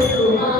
pelo.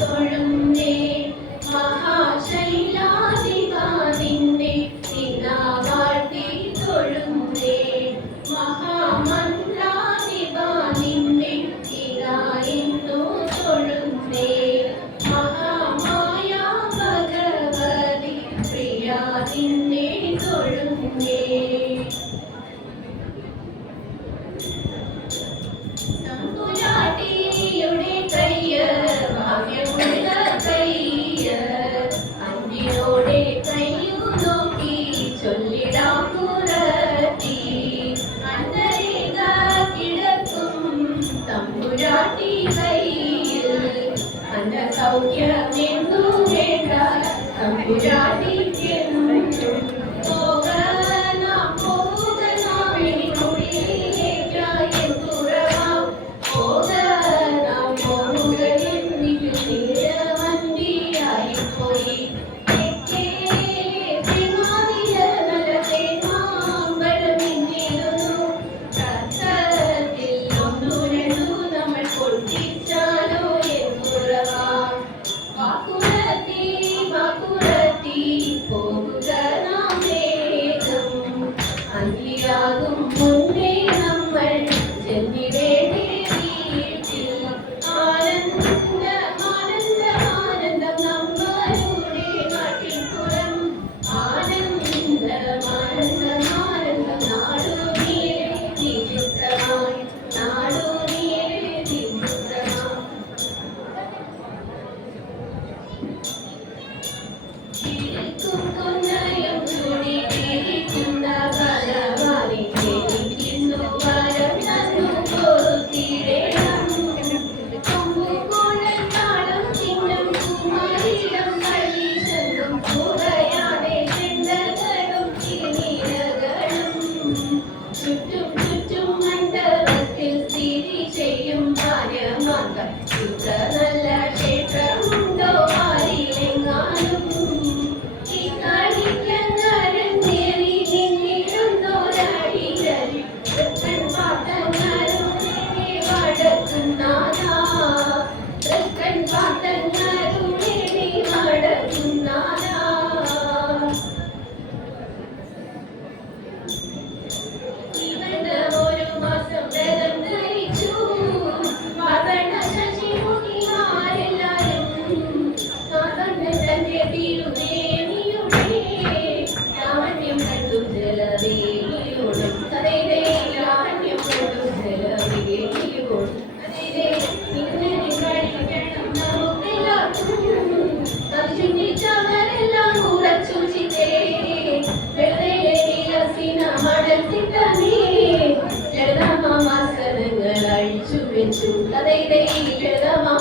చుట్టదైతే ఇక్కడ మా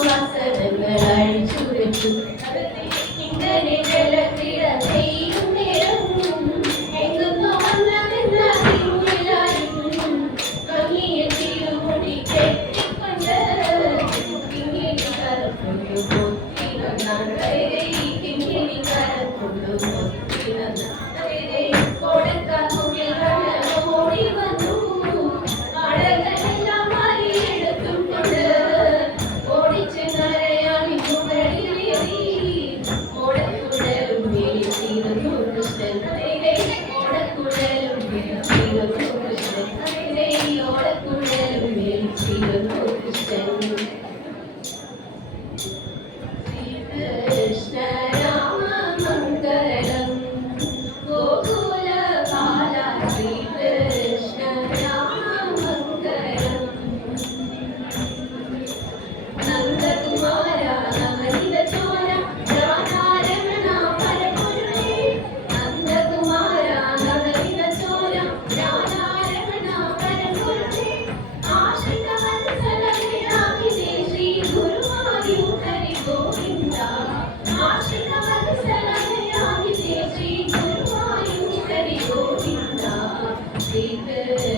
sleeping.